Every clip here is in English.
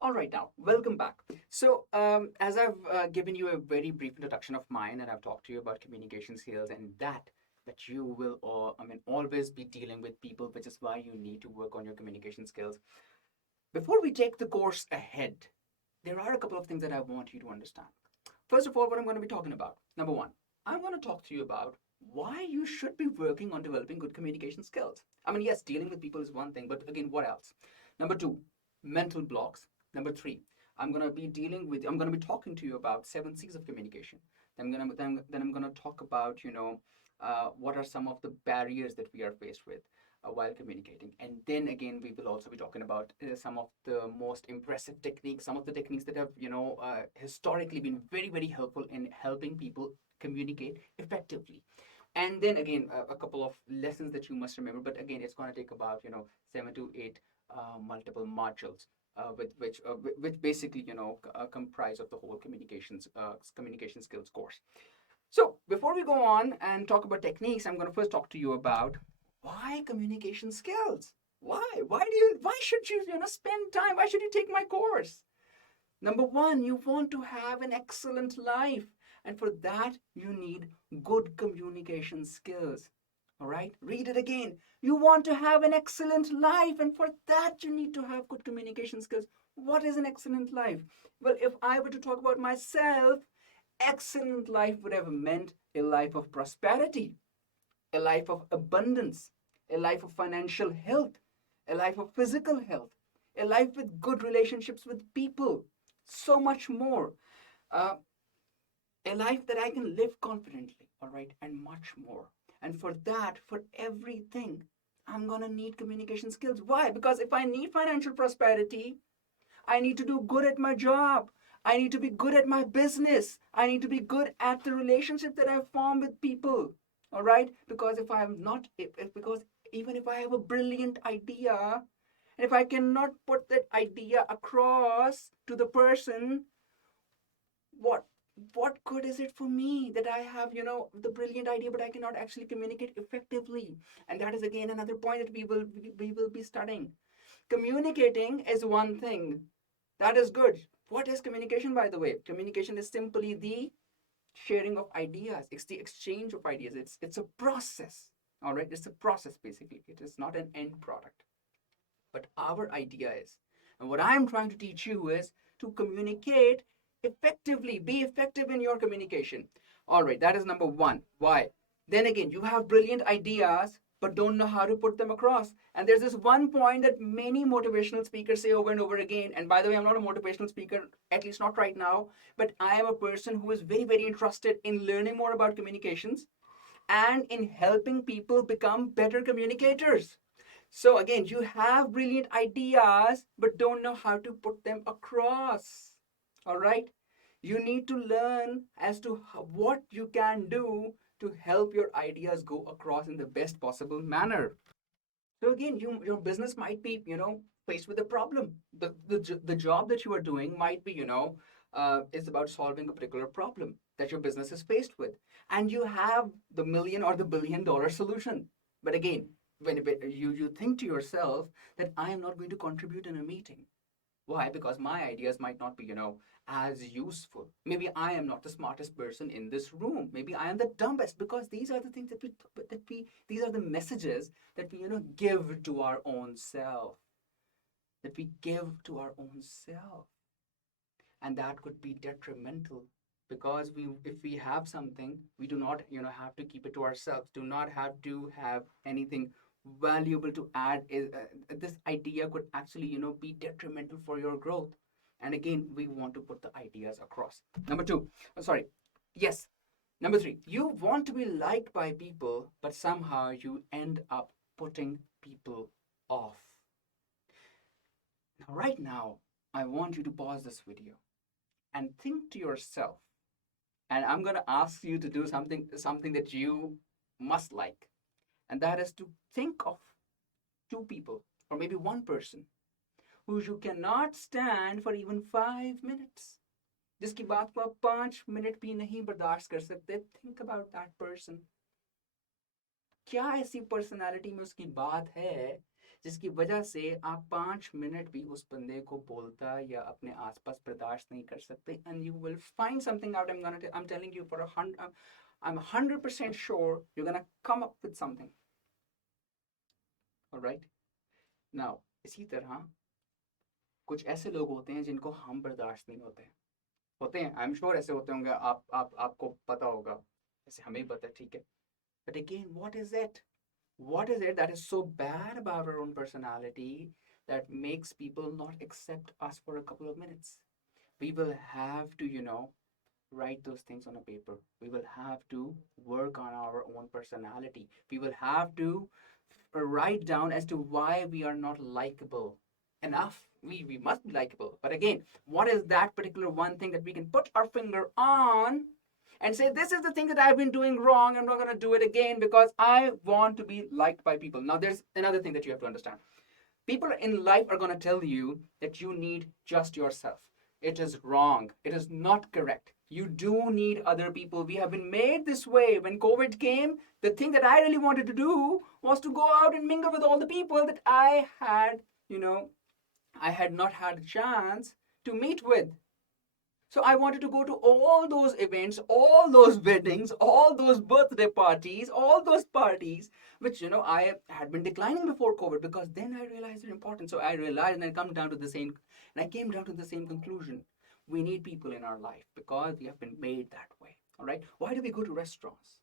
All right, now, welcome back. So, as I've given you a very brief introduction of mine, and I've talked to you about communication skills and that you will, always be dealing with people, which is why you need to work on your communication skills. Before we take the course ahead, there are a couple of things that I want you to understand. First of all, what I'm going to be talking about. Number one, I'm going to talk to you about why you should be working on developing good communication skills. I mean, yes, dealing with people is one thing, but again, what else? Number two, mental blocks. Number three, I'm going to be talking to you about 7 C's of communication. Then I'm going to talk about, what are some of the barriers that we are faced with while communicating. And then again, we will also be talking about some of the most impressive techniques, some of the techniques that have, historically been very, very helpful in helping people communicate effectively. And then again, a couple of lessons that you must remember. But again, it's going to take about, 7 to 8 multiple modules. Which basically comprise of the whole communication skills course. So before we go on and talk about techniques, I'm going to first talk to you about why communication skills. Why should you spend time? Why should you take my course? Number one, you want to have an excellent life. And for that, you need good communication skills. All right, read it again. You want to have an excellent life, and for that, you need to have good communication skills. What is an excellent life? Well, if I were to talk about myself, excellent life would have meant a life of prosperity, a life of abundance, a life of financial health, a life of physical health, a life with good relationships with people, so much more. Uh, a life that I can live confidently, all right, and much more. And for that, for everything, I'm gonna need communication skills. Why? Because if I need financial prosperity, I need to do good at my job. I need to be good at my business. I need to be good at the relationship that I form with people. All right? Because if I'm not, because even if I have a brilliant idea, and if I cannot put that idea across to the person, what what good is it for me that I have, the brilliant idea, but I cannot actually communicate effectively? And that is again another point that we will be studying. Communicating is one thing. That is good. What is communication, by the way? Communication is simply the sharing of ideas. It's the exchange of ideas. It's a process. All right, it's a process basically. It is not an end product. But our idea is, and what I'm trying to teach you is to communicate effectively. Be effective in your communication. All right, that is number one. Why? Then again, you have brilliant ideas, but don't know how to put them across. And there's this one point that many motivational speakers say over and over again. And by the way, I'm not a motivational speaker, at least not right now, but I am a person who is very, very interested in learning more about communications and in helping people become better communicators. So again, you have brilliant ideas, but don't know how to put them across. All right? You need to learn as to what you can do to help your ideas go across in the best possible manner. So again, your business might be, faced with a problem. The job that you are doing might be, is about solving a particular problem that your business is faced with, and you have the million or the $1 billion solution. But again, when you think to yourself that I am not going to contribute in a meeting. Why? Because my ideas might not be, as useful. Maybe I am not the smartest person in this room. Maybe I am the dumbest, because these are the things these are the messages that we, give to our own self. That we give to our own self. And that could be detrimental, because if we have something, we do not, have to keep it to ourselves. Do not have to have anything valuable to add. This idea could actually, be detrimental for your growth. And again, we want to put the ideas across. Number two, sorry, yes, number three, you want to be liked by people, but somehow you end up putting people off. Now, right now, I want you to pause this video and think to yourself, and I'm going to ask you to do something that you must like, and that is to think of two people, or maybe one person, who you cannot stand for even 5 minutes, जिसकी बात को आप 5 minute भी नहीं बर्दाश्त कर सकते. Think about that person. क्या ऐसी पर्सनालिटी में उसकी बात है जिसकी वजह से आप 5 मिनट भी उस बंदे को बोलता या अपने आसपास बर्दाश्त नहीं कर सकते, and you will find something out. I'm telling you for a hundred, I'm 100% sure you're gonna come up with something. All right. Now, इसी तरह कुछ ऐसे लोग होते हैं जिनको हम बर्दाश्त नहीं होते हैं, आई एम श्योर ऐसे होते होंगे, आपको पता होगा, जैसे हमें ही पता है, ठीक है. But again, what is it that is so bad about our own personality that makes people not accept us for a couple of minutes? We will have to, write those things on a paper. We will have to work on our own personality. We will have to write down as to why we are not likable enough. We must be likable. But again, what is that particular one thing that we can put our finger on and say, this is the thing that I've been doing wrong. I'm not going to do it again because I want to be liked by people. Now, there's another thing that you have to understand. People in life are going to tell you that you need just yourself. It is wrong. It is not correct. You do need other people. We have been made this way. When COVID came, the thing that I really wanted to do was to go out and mingle with all the people that you know, I had not had a chance to meet with. So I wanted to go to all those events, all those weddings, all those birthday parties, all those parties, which I had been declining before COVID, because then I realized their importance. So I realized, and I came down to the same conclusion. We need people in our life because we have been made that way. All right. Why do we go to restaurants?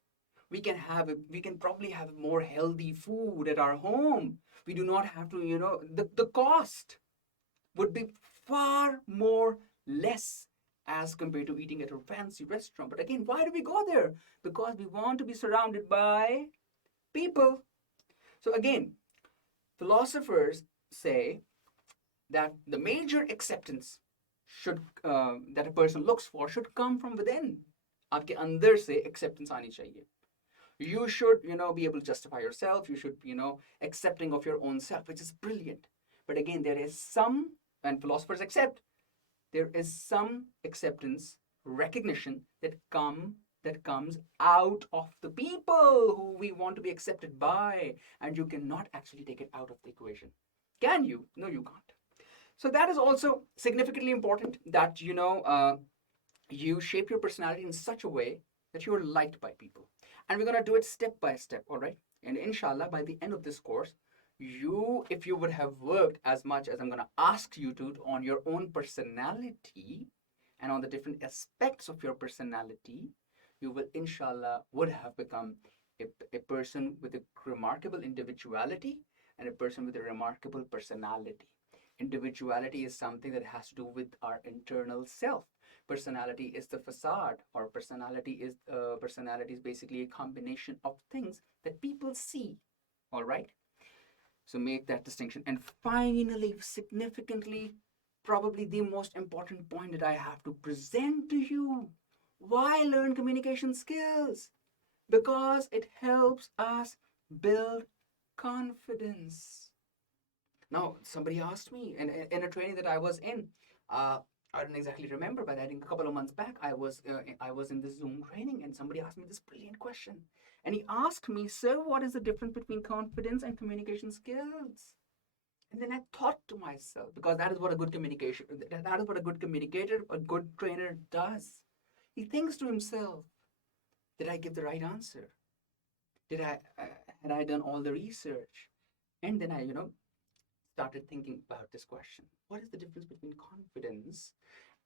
We can probably have more healthy food at our home. We do not have to, the cost would be far more less as compared to eating at a fancy restaurant. But again, why do we go there? Because we want to be surrounded by people. So again, philosophers say that the major acceptance should that a person looks for should come from within. आपके अंदर से acceptance आनी चाहिए. You should, be able to justify yourself. You should, accepting of your own self, which is brilliant. But again, there is some, and philosophers accept, there is some acceptance, recognition that comes out of the people who we want to be accepted by, and you cannot actually take it out of the equation. Can you? No, you can't. So that is also significantly important, that you shape your personality in such a way that you're liked by people. And we're going to do it step by step, all right? And inshallah, by the end of this course, if you would have worked as much as I'm going to ask you to on your own personality and on the different aspects of your personality, you will inshallah would have become a person with a remarkable individuality and a person with a remarkable personality. Individuality is something that has to do with our internal self. Personality is the facade, or personality is basically a combination of things that people see. All right. So make that distinction. And finally, significantly, probably the most important point that I have to present to you: why learn communication skills? Because it helps us build confidence. Now, somebody asked me in a training that I was in. I don't exactly remember, but I think a couple of months back, I was in this Zoom training, and somebody asked me this brilliant question. And he asked me, "So, what is the difference between confidence and communication skills?" And then I thought to myself, because that is what a good that is what a good communicator, a good trainer does. He thinks to himself, "Did I give the right answer? Did I had I done all the research?" And then I, started thinking about this question: what is the difference between confidence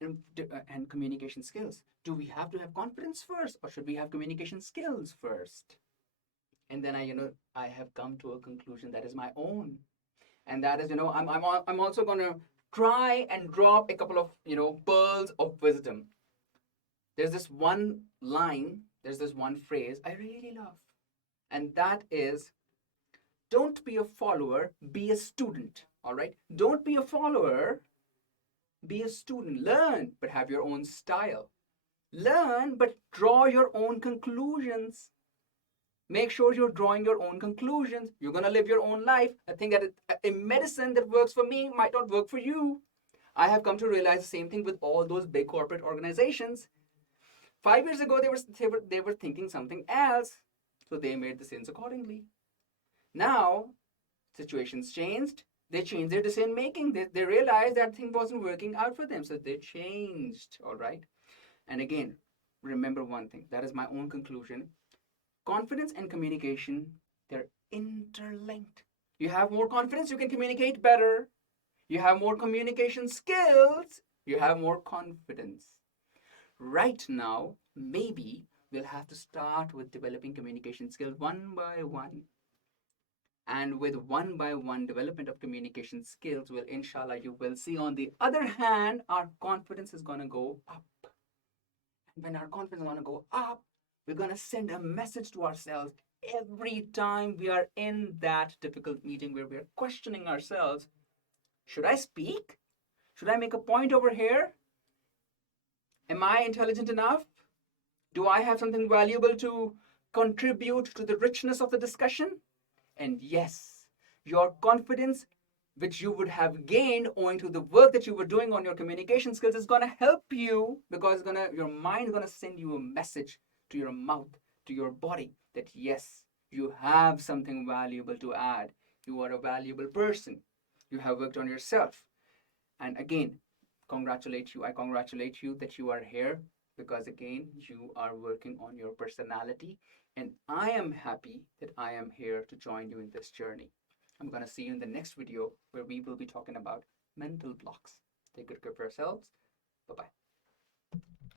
and communication skills? Do we have to have confidence first, or should we have communication skills first? And then I have come to a conclusion that is my own, and that is, I'm also going to try and drop a couple of pearls of wisdom. There's this one line, there's this one phrase I really love, and that is, don't be a follower, be a student. All right? Don't be a follower, be a student. Learn, but have your own style. Learn, but draw your own conclusions. Make sure you're drawing your own conclusions. You're going to live your own life. I think that a medicine that works for me might not work for you. I have come to realize the same thing with all those big corporate organizations. 5 years ago, they were thinking something else, so they made decisions accordingly. Now, Situations changed. They changed their decision making. They realized that thing wasn't working out for them. So they changed. All right. And again, remember one thing. That is my own conclusion. Confidence and communication, they're interlinked. You have more confidence, you can communicate better. You have more communication skills, you have more confidence. Right now, maybe we'll have to start with developing communication skills one by one. And with one by one development of communication skills, well, inshallah, you will see on the other hand, our confidence is going to go up. And when our confidence is going to go up, we're going to send a message to ourselves every time we are in that difficult meeting where we're questioning ourselves. Should I speak? Should I make a point over here? Am I intelligent enough? Do I have something valuable to contribute to the richness of the discussion? And yes, your confidence, which you would have gained owing to the work that you were doing on your communication skills, is going to help you because your mind is going to send you a message to your mouth, to your body, that yes, you have something valuable to add. You are a valuable person. You have worked on yourself. And again, I congratulate you that you are here because again, you are working on your personality. And I am happy that I am here to join you in this journey. I'm going to see you in the next video where we will be talking about mental blocks. Take good care of yourselves. Bye bye.